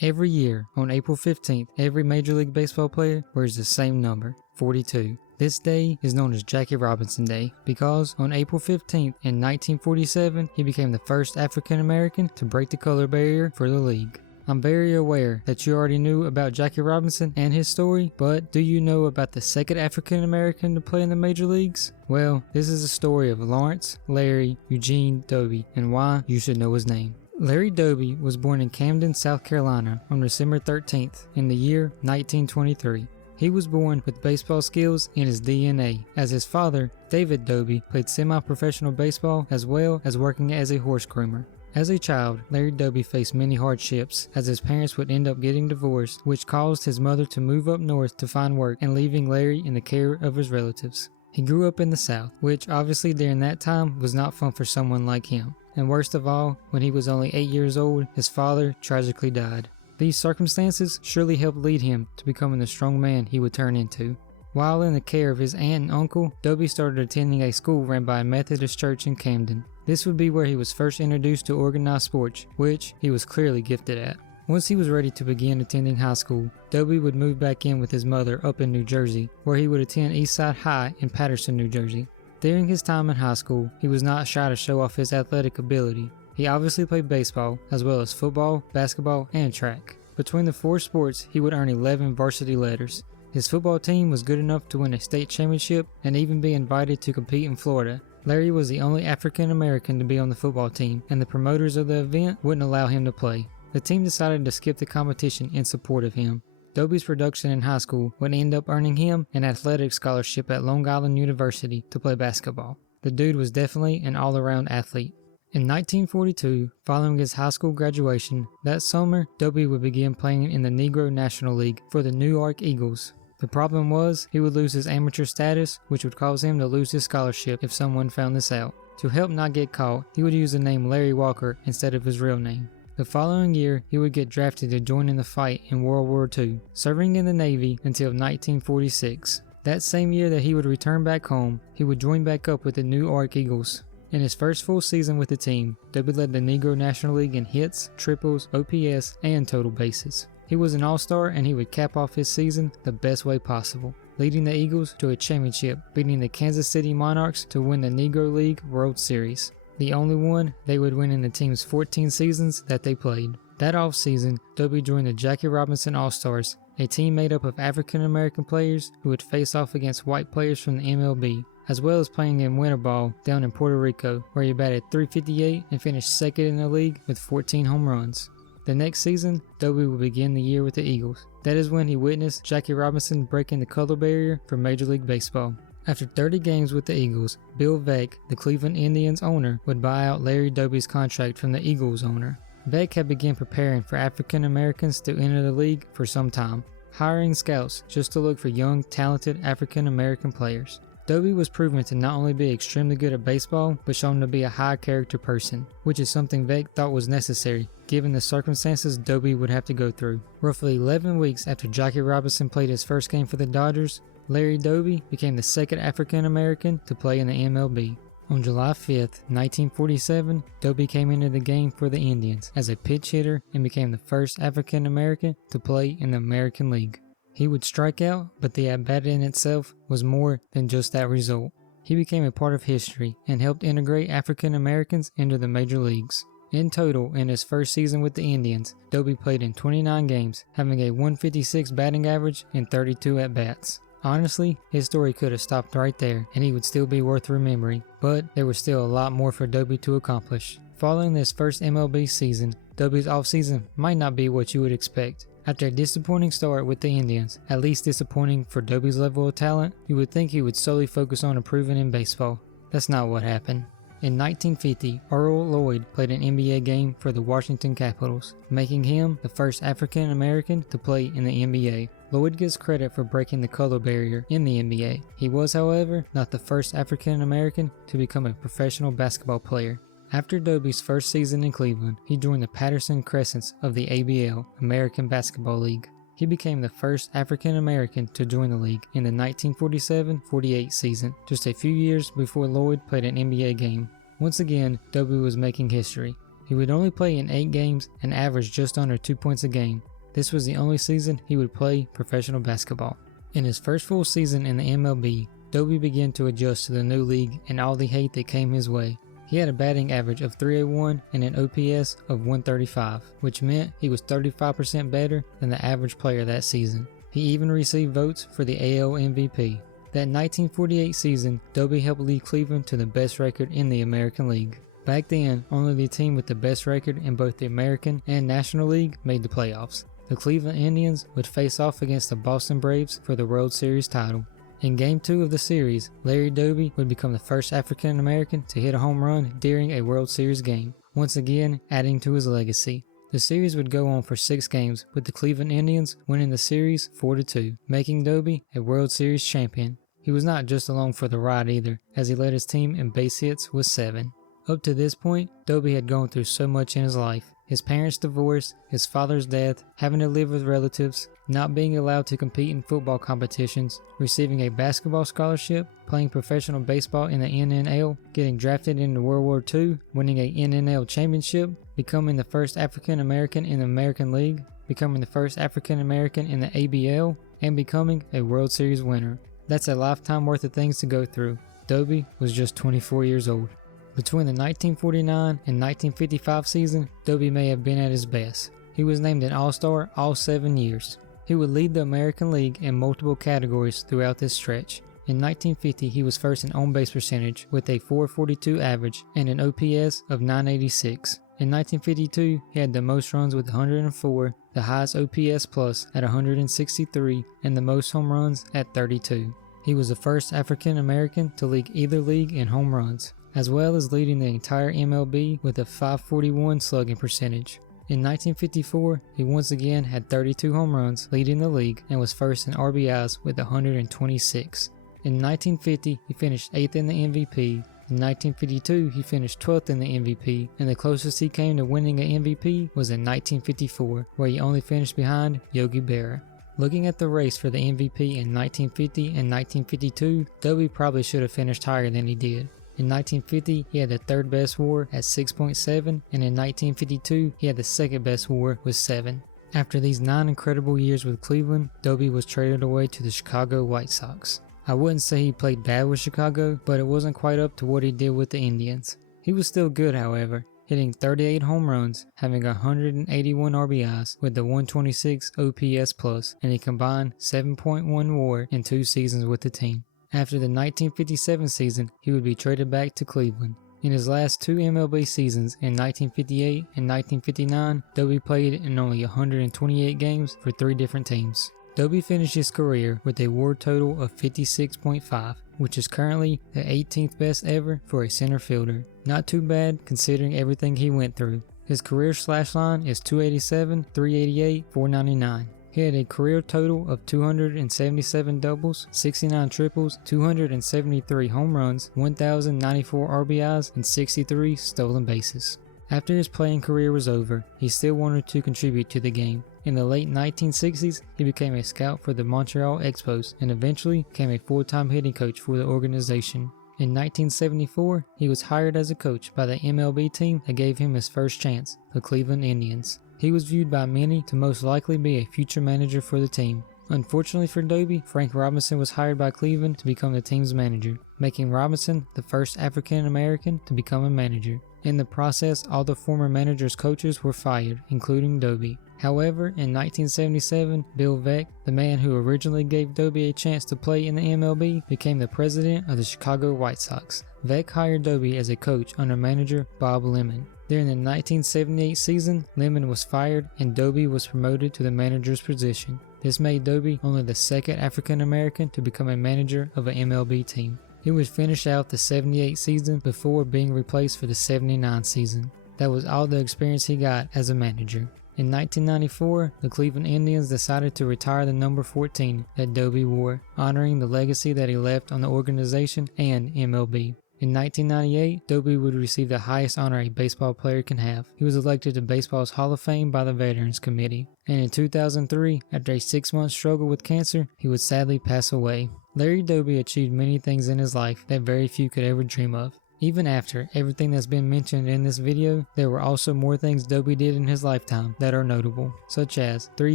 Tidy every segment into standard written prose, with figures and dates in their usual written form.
Every year, on April 15th, every Major League Baseball player wears the same number, 42. This day is known as Jackie Robinson Day because on April 15th in 1947, he became the first African American to break the color barrier for the league. I'm very aware that you already knew about Jackie Robinson and his story, but do you know about the second African American to play in the major leagues? Well, this is the story of Lawrence Larry Eugene Doby and why you should know his name. Larry Doby was born in Camden, South Carolina on December 13th in the year 1923. He was born with baseball skills in his DNA, as his father, David Doby, played semi-professional baseball as well as working as a horse groomer. As a child, Larry Doby faced many hardships as his parents would end up getting divorced, which caused his mother to move up north to find work and leaving Larry in the care of his relatives. He grew up in the South, which obviously during that time was not fun for someone like him. And worst of all, when he was only 8 years old, his father tragically died. These circumstances surely helped lead him to becoming the strong man he would turn into. While in the care of his aunt and uncle, Doby started attending a school ran by a Methodist church in Camden. This would be where he was first introduced to organized sports, which he was clearly gifted at. Once he was ready to begin attending high school, Doby would move back in with his mother up in New Jersey, where he would attend Eastside High in Paterson, New Jersey. During his time in high school, he was not shy to show off his athletic ability. He obviously played baseball, as well as football, basketball, and track. Between the four sports, he would earn 11 varsity letters. His football team was good enough to win a state championship and even be invited to compete in Florida. Larry was the only African American to be on the football team, and the promoters of the event wouldn't allow him to play. The team decided to skip the competition in support of him. Doby's production in high school would end up earning him an athletic scholarship at Long Island University to play basketball. The dude was definitely an all-around athlete. In 1942, following his high school graduation, that summer, Doby would begin playing in the Negro National League for the New York Eagles. The problem was, he would lose his amateur status, which would cause him to lose his scholarship if someone found this out. To help not get caught, he would use the name Larry Walker instead of his real name. The following year, he would get drafted to join in the fight in World War II, serving in the Navy until 1946. That same year that he would return back home, he would join back up with the New York Eagles. In his first full season with the team, Doby led the Negro National League in hits, triples, OPS, and total bases. He was an all-star and he would cap off his season the best way possible, leading the Eagles to a championship, beating the Kansas City Monarchs to win the Negro League World Series, the only one they would win in the team's 14 seasons that they played. That off-season, Doby joined the Jackie Robinson All-Stars, a team made up of African American players who would face off against white players from the MLB, as well as playing in winter ball down in Puerto Rico, where he batted .358 and finished second in the league with 14 home runs. The next season, Doby would begin the year with the Eagles. That is when he witnessed Jackie Robinson breaking the color barrier for Major League Baseball. After 30 games with the Eagles, Bill Veeck, the Cleveland Indians owner, would buy out Larry Doby's contract from the Eagles owner. Veeck had begun preparing for African Americans to enter the league for some time, hiring scouts just to look for young, talented African American players. Doby was proven to not only be extremely good at baseball, but shown to be a high character person, which is something Veeck thought was necessary, given the circumstances Doby would have to go through. Roughly 11 weeks after Jackie Robinson played his first game for the Dodgers, Larry Doby became the second African American to play in the MLB. On July 5th, 1947, Doby came into the game for the Indians as a pitch hitter and became the first African American to play in the American League. He would strike out, but the at-bat in itself was more than just that result. He became a part of history and helped integrate African Americans into the major leagues. In total, in his first season with the Indians, Doby played in 29 games, having a .156 batting average and 32 at-bats. Honestly, his story could have stopped right there and he would still be worth remembering, but there was still a lot more for Doby to accomplish. Following this first MLB season, Doby's offseason might not be what you would expect. After a disappointing start with the Indians, at least disappointing for Doby's level of talent, you would think he would solely focus on improving in baseball. That's not what happened. In 1950, Earl Lloyd played an NBA game for the Washington Capitals, making him the first African American to play in the NBA. Lloyd gets credit for breaking the color barrier in the NBA. He was, however, not the first African American to become a professional basketball player. After Doby's first season in Cleveland, he joined the Patterson Crescents of the ABL, American Basketball League. He became the first African American to join the league in the 1947-48 season, just a few years before Lloyd played an NBA game. Once again, Doby was making history. He would only play in 8 games and average just under 2 points a game. This was the only season he would play professional basketball. In his first full season in the MLB, Doby began to adjust to the new league and all the hate that came his way. He had a batting average of .301 and an OPS of 135, which meant he was 35% better than the average player that season. He even received votes for the AL MVP. That 1948 season, Doby helped lead Cleveland to the best record in the American League. Back then, only the team with the best record in both the American and National League made the playoffs. The Cleveland Indians would face off against the Boston Braves for the World Series title. In Game 2 of the series, Larry Doby would become the first African American to hit a home run during a World Series game, once again adding to his legacy. The series would go on for 6 games, with the Cleveland Indians winning the series 4-2, making Doby a World Series champion. He was not just along for the ride either, as he led his team in base hits with 7. Up to this point, Doby had gone through so much in his life. His parents' divorce, his father's death, having to live with relatives, not being allowed to compete in football competitions, receiving a basketball scholarship, playing professional baseball in the NNL, getting drafted into World War II, winning a NNL championship, becoming the first African American in the American League, becoming the first African American in the ABL, and becoming a World Series winner. That's a lifetime worth of things to go through. Doby was just 24 years old. Between the 1949 and 1955 season, Doby may have been at his best. He was named an All-Star all 7 years. He would lead the American League in multiple categories throughout this stretch. In 1950, he was first in on-base percentage with a .442 average and an OPS of .986. In 1952, he had the most runs with 104, the highest OPS plus at 163, and the most home runs at 32. He was the first African American to lead either league in home runs, as well as leading the entire MLB with a .541 slugging percentage. In 1954, he once again had 32 home runs, leading the league, and was first in RBIs with 126. In 1950, he finished 8th in the MVP. In 1952, he finished 12th in the MVP, and the closest he came to winning an MVP was in 1954, where he only finished behind Yogi Berra. Looking at the race for the MVP in 1950 and 1952, Doby probably should have finished higher than he did. In 1950, he had the third best WAR at 6.7, and in 1952, he had the second best WAR with 7. After these 9 incredible years with Cleveland, Doby was traded away to the Chicago White Sox. I wouldn't say he played bad with Chicago, but it wasn't quite up to what he did with the Indians. He was still good, however, hitting 38 home runs, having 181 RBIs with the 126 OPS plus, and a combined 7.1 WAR in 2 seasons with the team. After the 1957 season, he would be traded back to Cleveland. In his last 2 MLB seasons in 1958 and 1959, Doby played in only 128 games for 3 different teams. Doby finished his career with a WAR total of 56.5, which is currently the 18th best ever for a center fielder. Not too bad considering everything he went through. His career slash line is 287, 388, 499. He had a career total of 277 doubles, 69 triples, 273 home runs, 1,094 RBIs, and 63 stolen bases. After his playing career was over, he still wanted to contribute to the game. In the late 1960s, he became a scout for the Montreal Expos and eventually became a full-time hitting coach for the organization. In 1974, he was hired as a coach by the MLB team that gave him his first chance, the Cleveland Indians. He was viewed by many to most likely be a future manager for the team. Unfortunately for Doby, Frank Robinson was hired by Cleveland to become the team's manager, making Robinson the first African American to become a manager. In the process, all the former manager's coaches were fired, including Doby. However, in 1977, Bill Veeck, the man who originally gave Doby a chance to play in the MLB, became the president of the Chicago White Sox. Veeck hired Doby as a coach under manager Bob Lemon. During the 1978 season, Lemon was fired and Doby was promoted to the manager's position. This made Doby only the second African American to become a manager of an MLB team. He would finish out the 78 season before being replaced for the 79 season. That was all the experience he got as a manager. In 1994, the Cleveland Indians decided to retire the number 14 that Doby wore, honoring the legacy that he left on the organization and MLB. In 1998, Doby would receive the highest honor a baseball player can have. He was elected to Baseball's Hall of Fame by the Veterans Committee. And in 2003, after a 6-month struggle with cancer, he would sadly pass away. Larry Doby achieved many things in his life that very few could ever dream of. Even after everything that's been mentioned in this video, there were also more things Doby did in his lifetime that are notable, such as 3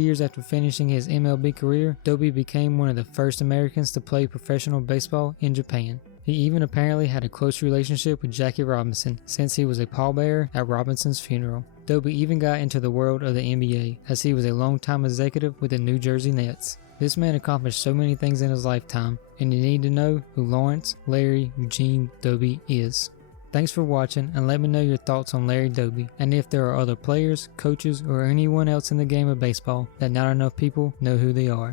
years after finishing his MLB career, Doby became one of the first Americans to play professional baseball in Japan. He even apparently had a close relationship with Jackie Robinson since he was a pallbearer at Robinson's funeral. Doby even got into the world of the NBA as he was a longtime executive with the New Jersey Nets. This man accomplished so many things in his lifetime, and you need to know who Lawrence Larry Eugene Doby is. Thanks for watching, and let me know your thoughts on Larry Doby, and if there are other players, coaches, or anyone else in the game of baseball that not enough people know who they are.